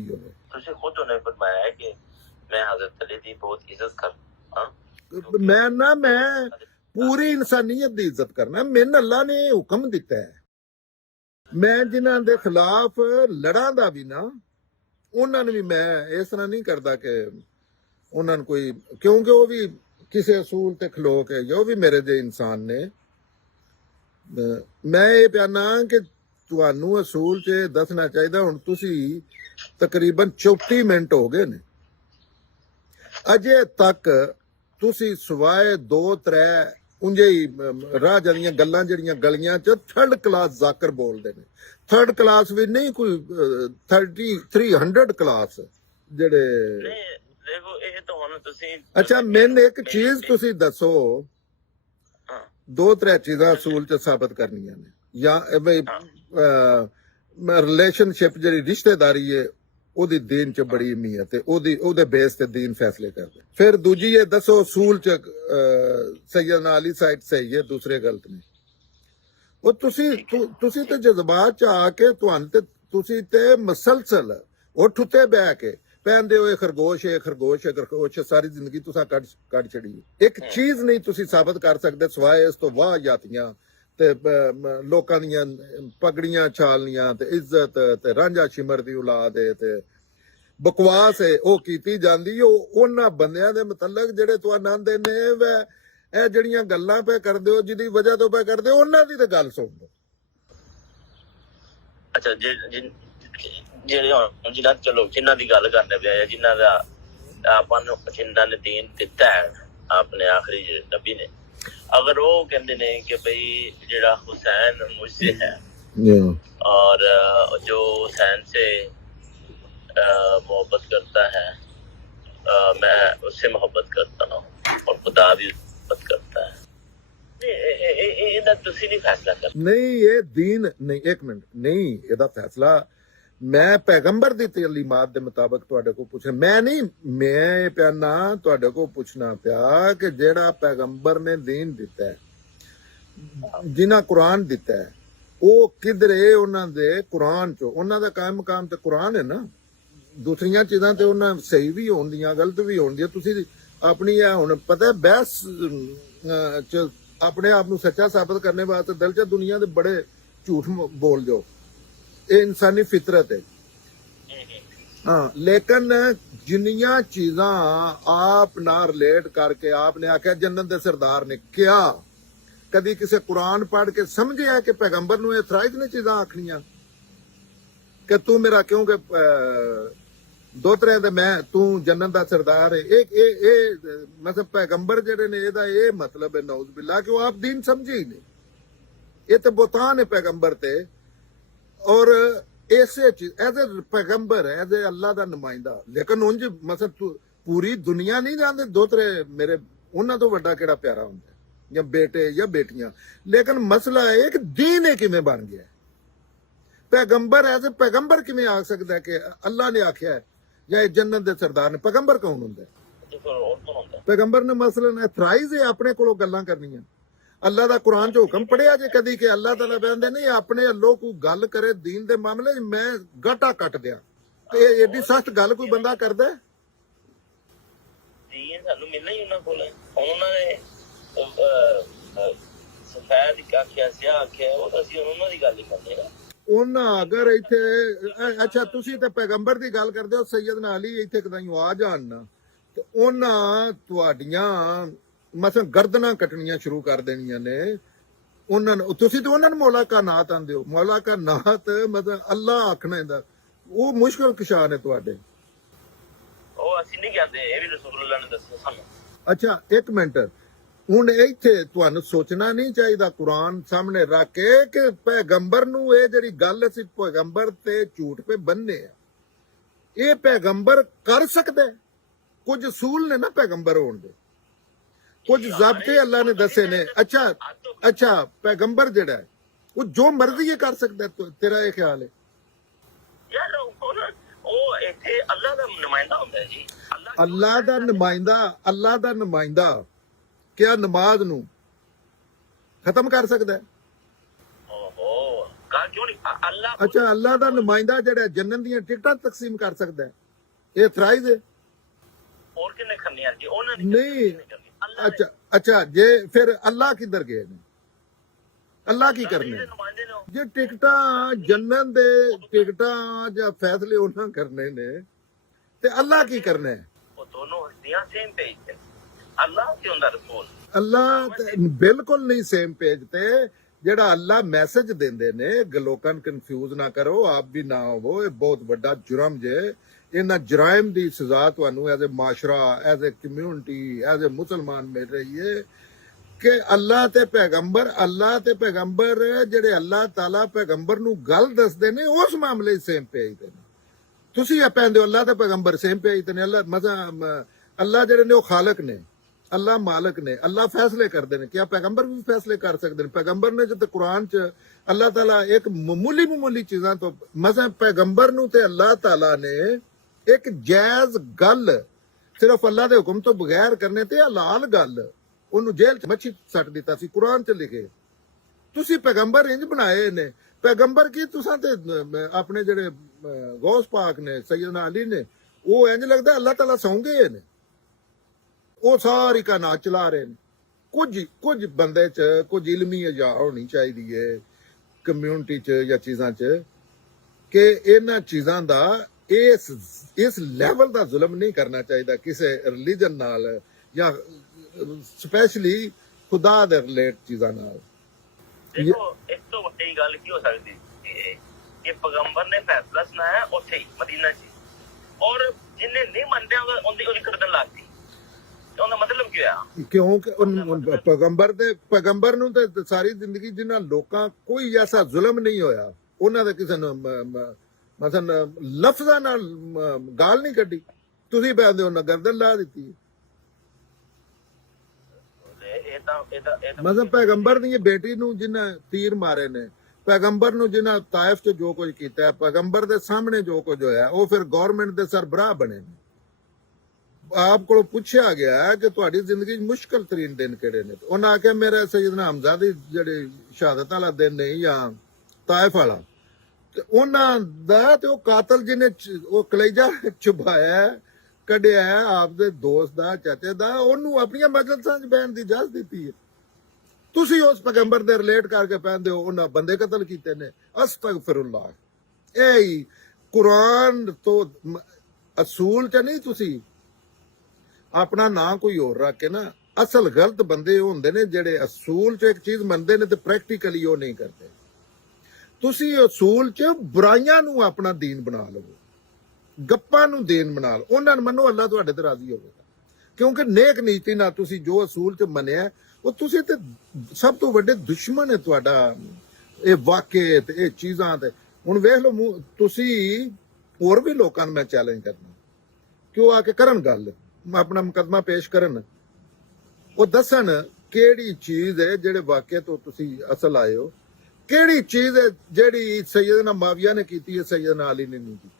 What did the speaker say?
ਕੀਤੀ ਹੋਵੇ। ਤੁਸੀਂ ਖੁਦ ਉਹਨੇ ਫਰਮਾਇਆ ਹੈ ਕਿ ਮੈਂ ਹਜ਼ਰਤ ਅਲੀ ਦੀ ਬਹੁਤ ਇੱਜ਼ਤ ਕਰਦਾ। ਮੈਂ ਪੂਰੀ ਇਨਸਾਨੀਅਤ ਦੀ ਇੱਜ਼ਤ ਕਰਨਾ। ਮੈਨੂੰ ਅੱਲਾ ਨੇ ਹੁਕਮ ਦਿੱਤਾ ਹੈ, ਮੈਂ ਜਿਨ੍ਹਾਂ ਦੇ ਖਿਲਾਫ ਲੜਾਂ ਦਾ ਵੀ ਨਾ, ਉਹਨਾਂ ਨੂੰ ਵੀ ਮੈਂ ਇਸ ਤਰ੍ਹਾਂ ਨਹੀਂ ਕਰਦਾ ਕਿ ਉਹਨਾਂ ਨੂੰ ਕੋਈ, ਕਿਉਂਕਿ ਉਹ ਵੀ ਕਿਸੇ ਅਸੂਲ ਤੇ ਖਲੋ ਕੇ, ਜੋ ਵੀ ਮੇਰੇ ਦੇ ਇਨਸਾਨ ਨੇ। ਮੈਂ ਇਹ ਪਿਆਨਾ ਕਿ ਤੁਹਾਨੂੰ ਅਸੂਲ 'ਚ ਦੱਸਣਾ ਚਾਹੀਦਾ। ਹੁਣ ਤੁਸੀਂ ਤਕਰੀਬਨ 34 ਮਿੰਟ ਹੋ ਗਏ ਨੇ, ਅਜੇ ਤੱਕ ਤੁਸੀਂ ਸਵਾਏ 2-3 ਉਂਝੇ ਹੀ ਰਾਹ ਜਾਂਦੀਆਂ ਗੱਲਾਂ ਜਿਹੜੀਆਂ ਗਲੀਆਂ 'ਚ ਥਰਡ ਕਲਾਸ ਜ਼ਾਕਰ ਬੋਲਦੇ ਨੇ, ਥਰਡ ਕਲਾਸ ਵੀ ਨਹੀਂ, ਕੋਈ 300 ਕਲਾਸ ਜਿਹੜੇ। ਦੇਖੋ ਇਹ ਤਾਂ ਹੁਣ ਤੁਸੀਂ, ਅੱਛਾ ਮੈਨੂੰ ਇੱਕ ਚੀਜ਼ ਤੁਸੀਂ ਦੱਸੋ, 2-3 ਚੀਜ਼ਾਂ ਅਸੂਲ 'ਚ ਸਾਬਤ ਕਰਨੀਆਂ ਨੇ, ਜਾਂ ਬਈ ਰਿਲੇਸ਼ਨਸ਼ਿਪ ਜਿਹੜੀ ਰਿਸ਼ਤੇਦਾਰੀ ਹੈ ਉਹਦੀ ਦੀਨ 'ਚ ਬੜੀ ਅਹਿਮੀਅਤ ਹੈ, ਉਹਦੇ ਬੇਸ ਤੇ ਦੀਨ ਫੈਸਲੇ ਕਰਦੇ। ਫਿਰ ਦੂਜੀ ਇਹ ਦੱਸੋ ਅਸੂਲ 'ਚ ਸੈਯਦਨਾ ਅਲੀ ਸਾਈਡ ਸਹੀ ਹੈ, ਦੂਸਰੇ ਗਲਤ ਨੇ। ਉਹ ਤੁਸੀਂ ਤੇ ਜਜ਼ਬਾਤ 'ਚ ਆ ਕੇ ਤੁਸੀਂ ਤੇ ਮਸਲਸਲ ਉੱਠ ਉੱਤੇ ਬਹਿ ਕੇ ਪੈਂਦੇ ਹੋ, ਇਹ ਖਰਗੋਸ਼ ਹੈ, ਖਰਗੋਸ਼ ਹੈ, ਖਰਗੋਸ਼ ਹੈ, ਸਾਰੀ ਜ਼ਿੰਦਗੀ ਤੁਸੀਂ ਕੱਢ ਛੜੀ। ਇੱਕ ਚੀਜ਼ ਨਹੀਂ ਤੁਸੀਂ ਸਾਬਤ ਕਰ ਸਕਦੇ ਸਵਾਏ ਇਸ ਤੋਂ ਵਾਹ ਜਾਤੀਆਂ ਤੇ ਲੋਕਾਂ ਦੀਆਂ ਪਗੜੀਆਂ ਛਾਲਨੀਆਂ ਤੇ ਇੱਜ਼ਤ ਤੇ ਰਾਂਝਾ ਸ਼ਿਮਰ ਦੀ ਔਲਾਦ ਹੈ ਤੇ ਬਕਵਾਸ ਹੈ ਉਹ ਕੀਤੀ ਜਾਂਦੀ। ਉਹਨਾਂ ਬੰਦਿਆਂ ਦੇ ਮੁਤਲਕ ਜਿਹੜੇ ਤੁਹਾਨੂੰ ਆਂਦੇ ਨੇ ਇਹ ਜਿਹੜੀਆਂ ਗੱਲਾਂ ਪੈ ਕਰਦੇ ਹੋ, ਜਿਹਦੀ ਵਜ੍ਹਾ ਤੋਂ ਪੈ ਕਰਦੇ ਹੋ, ਉਹਨਾਂ ਦੀ ਤੇ ਗੱਲ ਸੁਣ ਲਓ। ਅੱਛਾ ਜਿਹੜੇ ਹੁਣ ਜਿਨ੍ਹਾਂ ਦੀ ਗੱਲ ਕਰਨੇ ਪਿਆ, ਜਿਨ੍ਹਾਂ ਦਾ ਆਪਾਂ ਨੂੰ ਜਿਨ੍ਹਾਂ ਨੇ ਦੀਨ ਦਿੱਤਾ ਹੈ ਆਪਣੇ ਆਖਰੀ ਨਬੀ ਨੇ, अगर वो कहते ने कि भाई जेड़ा हुसैन मुझसे है और जो हुसैन से मोहब्बत करता है, मैं उससे मोहब्बत करता हूँ और खुदा भी मोहब्बत करता है, ਇਹਦਾ ਤੁਸੀਂ ਨਹੀਂ ਫੈਸਲਾ ਕਰ। ਨਹੀਂ ਇਹ ਦੀਨ ਨਹੀਂ, ਇੱਕ ਮਿੰਟ ਨਹੀਂ, ਇਹਦਾ ਫੈਸਲਾ ਮੈਂ ਪੈਗੰਬਰ ਦੀ ਤਾਲੀਮਾਤ ਦੇ ਮੁਤਾਬਕ ਤੁਹਾਡੇ ਕੋਲ ਪੁੱਛਣਾ। ਮੈਂ ਪਿਆਨਾ ਤੁਹਾਡੇ ਕੋਲ ਪੁੱਛਣਾ ਪਿਆ ਕਿ ਜਿਹੜਾ ਪੈਗੰਬਰ ਨੇ ਦੀਨ ਦਿੱਤਾ ਹੈ, ਜਿਨ੍ਹਾਂ ਕੁਰਾਨ ਦਿੱਤਾ ਹੈ, ਉਹ ਕਿਧਰੇ ਉਹਨਾਂ ਦੇ ਕੁਰਾਨ ਚੋਂ, ਉਹਨਾਂ ਦਾ ਕਾਇਮ ਮਕਾਮ ਤੇ ਕੁਰਾਨ ਹੈ ਨਾ, ਦੂਸਰੀਆਂ ਚੀਜ਼ਾਂ ਤੇ ਉਹਨਾਂ ਸਹੀ ਵੀ ਹੋਣਦੀਆਂ ਗਲਤ ਵੀ ਹੋਣਦੀਆਂ। ਤੁਸੀਂ ਆਪਣੀ ਇਹ ਹੁਣ ਪਤਾ ਬਹਿਸ ਚ ਆਪਣੇ ਆਪ ਨੂੰ ਸੱਚਾ ਸਾਬਤ ਕਰਨੇ ਵਾਸਤੇ ਦਿਲ ਚ ਦੁਨੀਆ ਦੇ ਬੜੇ ਝੂਠ ਬੋਲ ਦਿਓ, ਇਹ ਇਨਸਾਨੀ ਫਿਤਰਤ ਹੈ। हाँ, लेकिन जिन्नियां चीजा आप ना रिलेट करके आपने आख्या जन्नत दे सरदार ने क्या कदी किसी कुरान पढ़ के समझिया कि पैगंबर नूं इतराइज ने चीजा आखनियां कि तू मेरा क्योंकि दो तरह दे मैं तू जन्नत दा सरदार है। मतलब पैगंबर जेड़े ने एदा ये मतलब है नौज बिल्ला कि वो आप दीन समझे ही नहीं, ये तो बोतान है पैगंबर ते। और ऐसे चीज एज ए पैगंबर है, एज ए अल्लाह का नुमाइंदा, लेकिन उंज मतलब पूरी दुनिया नहीं जानते दो तरह मेरे उन्होंने तो वड्डा केड़ा प्यारा होंगे या बेटे या बेटियां। लेकिन मसला है कि दीन है किवें बन गया, पैगंबर एज ए पैगंबर किवें आ सकता है कि अल्लाह ने आख्या है या जन्नत दे सरदार ने। पैगंबर कौन होंगे? पैगंबर ने मसलन एथराइज है अपने कोलों गल्लां करनियां। अल्लाह दा कुरान च हुक्म पढ़िया जे कदी कि अल्लाह ताला कहंदे नहीं अपने अल्लों को गल करे दीन दे मामले मैं गाटा कट दिया, ते एडी सख्त गल कोई बंदा करदा है? दीन सानू मिलना ही उन्हां कोल है। उन्हां ने सफेद आख्या सिया आख्या, वो तो ਅਸੀਂ ਉਹਨਾਂ ਦੀ ਗੱਲ ਹੀ ਕਰਦੇ ਨਾ। ਉਹਨਾਂ ਅਗਰ ਇੱਥੇ ਅੱਛਾ ਤੁਸੀਂ ਤੇ ਪੈਗੰਬਰ ਦੀ ਗੱਲ ਕਰਦੇ ਹੋ, ਸੈਯਦਨਾ ਅਲੀ ਇੱਥੇ ਕਦਾਈਂ ਆ ਜਾਣ ਨਾ ਤੇ ਉਹਨਾਂ ਤੁਹਾਡੀਆਂ ਮਸਲ ਗਰਦਨਾਂ ਕੱਟਣੀਆਂ ਸ਼ੁਰੂ ਕਰ ਦੇਣੀਆਂ ਨੇ। ਉਹਨਾਂ ਨੂੰ ਤੁਸੀਂ ਤੇ ਉਹਨਾਂ ਨੂੰ ਮੌਲਾ ਕਾ ਨਾਤ ਆਂਦੇ ਹੋ, ਮੌਲਾ ਕਾ ਨਾਤ ਮਤਲਬ ਅੱਲਾ ਆਖਣਾ ਇਹਦਾ ਉਹ ਮੁਸ਼ਕਲ ਕੁਸ਼ਾ ਨੇ ਤੁਹਾਡੇ। ਉਹ ਅਸੀਂ ਨਹੀਂ ਕਹਿੰਦੇ, ਇਹ ਵੀ ਰਸੂਲullah ਨੇ ਦੱਸਿਆ ਸਾਨੂੰ। ਅੱਛਾ ਇੱਕ ਮਿੰਟ, ਹੁਣ ਇੱਥੇ ਤੁਹਾਨੂੰ ਸੋਚਣਾ ਨਹੀਂ ਚਾਹੀਦਾ ਕੁਰਾਨ ਸਾਹਮਣੇ ਰੱਖ ਕੇ ਕਿ ਪੈਗੰਬਰ ਨੂੰ ਇਹ ਜਿਹੜੀ ਗੱਲ ਅਸੀਂ ਪੈਗੰਬਰ ਤੇ ਝੂਠ ਪੇ ਬੰਨੇ ਆ, ਇਹ ਪੈਗੰਬਰ ਕਰ ਸਕਦਾ? ਕੁਝ ਅਸੂਲ ਨੇ ਨਾ ਪੈਗੰਬਰ ਹੋਣ ਦੇ, ਕੁਝ ਜ਼ਾਬਤੇ ਅੱਲਾ ਨੇ ਦੱਸੇ ਨੇ। ਅੱਛਾ ਪੈਗੰਬਰ ਜਿਹੜਾ ਹੈ ਉਹ ਜੋ ਮਰਜ਼ੀ ਕਰ ਸਕਦਾ, ਤੇਰਾ ਇਹ ਖਿਆਲ ਹੈ? ਯਾਰ ਉਹ ਇੱਥੇ ਅੱਲਾ ਦਾ ਨੁਮਾਇੰਦਾ ਹੁੰਦਾ ਜੀ। ਅੱਲਾ ਦਾ ਨੁਮਾਇੰਦਾ ਕਿਆ ਨਮਾਜ਼ ਨੂੰ ਖਤਮ ਕਰ ਸਕਦਾ ਹੈ? ਓਹੋ ਕਰ क्यों नहीं अल्लाह अच्छा अल्लाह ਦਾ ਨੁਮਾਇੰਦਾ ਜਿਹੜਾ ਜੰਨਤ ਦੀਆਂ ਟਿਕਟਾਂ ਤਕਸੀਮ ਕਰ ਸਕਦਾ ਹੈ ਇਹ ਥਰਾਈਜ਼ ਹੈ और किन्ने करनी है जी उन्होंने नहीं करनी अल्लाह ने अच्छा अच्छा जे फिर अल्लाह किधर गए ने अल्लाह की करने ਦੇ ਨੁਮਾਇੰਦੇ ਨੇ ਉਹ। ਜੇ ਟਿਕਟਾਂ ਜੰਨਤ ਦੇ ਟਿਕਟਾਂ ਜਾਂ ਫੈਸਲੇ ਉਹਨਾਂ ਕਰਨੇ ਨੇ ਤੇ ਅੱਲਾਹ ਕੀ ਕਰਨਾ ਹੈ वो दोनों हस्तियां सेम पेज पे अल्लाह के उनका रसूल ਅੱਲਾਹ ਤੇ ਬਿਲਕੁਲ ਨਹੀਂ ਸੇਮ ਪੇਜ ਤੇ ਜਿਹੜਾ ਅੱਲਾਹ ਮੈਸੇਜ ਦਿੰਦੇ ਨੇ ਲੋਕਾਂ ਨੂੰ ਕਨਫਿਊਜ਼ ਨਾ ਕਰੋ ਆਪ ਵੀ ਨਾ ਹੋਵੋ ਇਹ ਬਹੁਤ ਵੱਡਾ ਜੁਰਮ ਜੇ ਇਹਨਾਂ ਜਰਾਇਮ ਦੀ ਸਜ਼ਾ ਤੁਹਾਨੂੰ ਐਜ਼ ਅ ਮਾਸ਼ਰਾ as a community as a ਮੁਸਲਮਾਨ ਮਿਲ ਰਹੀ ਹੈ ਕਿ ਅੱਲਾਹ ਤੇ ਪੈਗੰਬਰ ਜਿਹੜੇ ਅੱਲਾਹ ਤਾਲਾ ਪੈਗੰਬਰ ਨੂੰ ਗੱਲ ਦੱਸਦੇ ਨੇ ਉਸ ਮਾਮਲੇ 'ਚ ਸੇਮ ਪੇਜ ਤੇ ਨੇ ਤੁਸੀਂ ਇਹ ਪੈਂਦੇ ਹੋ ਅੱਲਾਹ ਤੇ ਪੈਗੰਬਰ ਸੇਮ ਪੇਜ ਤੇ ਨੇ ਅੱਲਾਹ ਜਿਹੜੇ ਨੇ ਉਹ ਖਾਲਕ ਨੇ ਅੱਲਾਹ ਮਾਲਕ ਨੇ ਅੱਲਾਹ ਫੈਸਲੇ ਕਰਦੇ ਨੇ ਕਿ ਪੈਗੰਬਰ ਵੀ ਫੈਸਲੇ ਕਰ ਸਕਦੇ ਨੇ ਪੈਗੰਬਰ ਨੇ ਜਦ ਕੁਰਾਨ 'ਚ ਅੱਲਾਹ ਤਾਲਾ ਇੱਕ ਮਾਮੂਲੀ ਚੀਜ਼ਾਂ ਤੋਂ ਪੈਗੰਬਰ ਨੂੰ ਤੇ ਅੱਲਾਹ ਤਾਲਾ ਨੇ ਇੱਕ ਜਾਇਜ਼ ਗੱਲ ਸਿਰਫ ਅੱਲਾਹ ਦੇ ਹੁਕਮ ਤੋਂ ਬਗੈਰ ਕਰਨੇ ਤੇ ਹਲਾਲ ਗੱਲ ਉਹਨੂੰ ਜੇਲ੍ਹ 'ਚ ਮੱਛੀ ਸੱਟ ਦਿੱਤਾ ਸੀ ਕੁਰਾਨ 'ਚ ਲਿਖੇ ਤੁਸੀਂ ਪੈਗੰਬਰ ਇੰਜ ਬਣਾਏ ਨੇ ਪੈਗੰਬਰ ਕੀ ਤੁਸੀਂ ਤੇ ਆਪਣੇ ਜਿਹੜੇ ਗੌਸ ਪਾਕ ਨੇ ਸੈਯਦਨਾ ਅਲੀ ਨੇ ਉਹ ਇੰਜ ਲੱਗਦਾ ਅੱਲਾਹ ਤਾਲਾ ਸੌਂ ਗਏ ਨੇ ਉਹ ਸਾਰੀ ਕਾਇਨਾਤ ਚਲਾ ਰਹੇ ਨੇ ਕੁਝ ਬੰਦੇ 'ਚ ਕੁਝ ਇਲਮੀ ਅਜਾ ਹੋਣੀ ਚਾਹੀਦੀ ਹੈ ਕਮਿਊਨਿਟੀ 'ਚ ਜਾਂ ਚੀਜ਼ਾਂ 'ਚ ਕਿ ਇਹਨਾਂ ਚੀਜ਼ਾਂ ਦਾ ਇਸ ਲੈਵਲ ਦਾ ਜ਼ੁਲਮ ਨਹੀਂ ਕਰਨਾ ਚਾਹੀਦਾ ਕਿਸੇ ਰਿਲੀਜਨ ਨਾਲ ਜਾਂ ਸਪੈਸ਼ਲੀ ਖੁਦਾ ਦੇ ਰਿਲੇਟ ਚੀਜ਼ਾਂ ਨਾਲ देखो एक तो वही गल की हो सकती कि पैगंबर ने फैसला सुनाया उथे ही मदीना च और जिन्हें नहीं मनते उनकी उनकी करदन लगती तो उनका मतलब क्या है ਕਿਉਂਕਿ ਪੈਗੰਬਰ ਨੂੰ ਤੇ ਸਾਰੀ ਜ਼ਿੰਦਗੀ ਜਿਨ੍ਹਾਂ ਲੋਕਾਂ ਕੋਈ ਐਸਾ ਜ਼ੁਲਮ ਨਹੀਂ ਹੋਇਆ ਉਹਨਾਂ ਦੇ ਕਿਸੇ ਨੂੰ ਮਸਲਨ ਲਫ਼ਜ਼ਾਂ ਨਾਲ ਗਾਲ ਨਹੀਂ ਕੱਢੀ ਤੁਸੀਂ ਪੈਂਦੇ ਉਹਨਾਂ ਗਰਦਨ ਲਾ ਦਿੱਤੀ ਮਤਲਬ ਪੈਗੰਬਰ ਦੀ ਬੇਟੀ ਨੂੰ ਜਿਨ੍ਹਾਂ ਤੀਰ ਮਾਰੇ ਨੇ ਪੈਗੰਬਰ ਨੂੰ ਜਿਨ੍ਹਾਂ ਤਾਇਫ 'ਚ ਜੋ ਕੁਝ ਕੀਤਾ ਹੈ ਪੈਗੰਬਰ ਦੇ ਸਾਹਮਣੇ ਜੋ ਕੁਝ ਹੋਇਆ ਉਹ ਫਿਰ ਗਵਰਨਮੈਂਟ ਦੇ ਸਰਬਰਾਹ ਬਣੇ ਨੇ ਆਪ ਕੋਲੋਂ ਪੁੱਛਿਆ ਗਿਆ ਕਿ ਤੁਹਾਡੀ ਜ਼ਿੰਦਗੀ 'ਚ ਮੁਸ਼ਕਲ ਤਰੀਨ ਦਿਨ ਕਿਹੜੇ ਨੇ ਉਹਨਾਂ ਆਖਿਆ ਮੇਰਾ ਸੈਯਦਨਾ ਹਮਜ਼ਾ ਦੀ ਜਿਹੜੇ ਸ਼ਹਾਦਤ ਵਾਲਾ ਦਿਨ ਨਹੀਂ ਜਾਂ ਤਾਇਫ ਵਾਲਾ ਤੇ ਉਹਨਾਂ ਦਾ ਤੇ ਉਹ ਕਾਤਲ ਜਿਹਨੇ ਉਹ ਕਲੇਜਾ ਚੁਬਾਇਆ ਕੱਢਿਆ ਆਪ ਦੇ ਦੋਸਤ ਦਾ ਚਾਚੇ ਦਾ ਉਹਨੂੰ ਆਪਣੀਆਂ ਮਜਲਿਸਾਂ 'ਚ ਬਹਿਣ ਦੀ ਇਜਾਜ਼ਤ ਦਿੱਤੀ ਹੈ ਤੁਸੀਂ ਉਸ ਪੈਗੰਬਰ ਦੇ ਰਿਲੇਟ ਕਰਕੇ ਪੈਂਦੇ ਹੋ ਉਹਨਾਂ ਬੰਦੇ ਕਤਲ ਕੀਤੇ ਨੇ ਅਸਤਗਫਿਰullah ਇਹ ਕੁਰਾਨ ਤੋਂ ਅਸੂਲ 'ਚ ਨਹੀਂ ਤੁਸੀਂ ਆਪਣਾ ਨਾਂ ਕੋਈ ਹੋਰ ਰੱਖ ਕੇ ਨਾ ਅਸਲ ਗਲਤ ਬੰਦੇ ਉਹ ਹੁੰਦੇ ਨੇ ਜਿਹੜੇ ਅਸੂਲ 'ਚ ਇੱਕ ਚੀਜ਼ ਮੰਨਦੇ ਨੇ ਤੇ ਪ੍ਰੈਕਟੀਕਲੀ ਉਹ ਨਹੀਂ ਕਰਦੇ ਤੁਸੀਂ ਅਸੂਲ 'ਚ ਬੁਰਾਈਆਂ ਨੂੰ ਆਪਣਾ ਦੀਨ ਬਣਾ ਲਵੋ ਗੱਪਾਂ ਨੂੰ ਦੀਨ ਬਣਾ ਲਓ ਉਹਨਾਂ ਨੂੰ ਮੰਨੋ ਅੱਲਾਹ ਤੁਹਾਡੇ ਤੇ ਰਾਜ਼ੀ ਹੋਵੇਗਾ ਕਿਉਂਕਿ ਨੇਕ ਨੀਤੀ ਨਾਲ ਤੁਸੀਂ ਜੋ ਅਸੂਲ 'ਚ ਮੰਨਿਆ ਉਹ ਤੁਸੀਂ ਤੇ ਸਭ ਤੋਂ ਵੱਡੇ ਦੁਸ਼ਮਣ ਹੈ ਤੁਹਾਡਾ ਇਹ ਵਾਕਿਆ ਤੇ ਇਹ ਚੀਜ਼ਾਂ ਤੇ ਹੁਣ ਵੇਖ ਲਓ ਤੁਸੀਂ ਹੋਰ ਵੀ ਲੋਕਾਂ ਨੂੰ ਮੈਂ ਚੈਲੰਜ ਕਰਨਾ ਕਿ ਉਹ ਆ ਕੇ ਕਰਨ ਗੱਲ ਆਪਣਾ ਮੁਕੱਦਮਾ ਪੇਸ਼ ਕਰਨ ਉਹ ਦੱਸਣ ਕਿਹੜੀ ਚੀਜ਼ ਹੈ ਜਿਹੜੇ ਵਾਕਿਆ ਤੋਂ ਤੁਸੀਂ ਅਸਲ ਆਏ ਹੋ ਕਿਹੜੀ ਚੀਜ਼ ਹੈ ਜਿਹੜੀ ਸੈਯਦਨਾ ਮਾਵੀਆ ਨੇ ਕੀਤੀ ਹੈ ਸੈਯਦਨਾ ਅਲੀ ਨੇ ਨਹੀਂ ਕੀਤੀ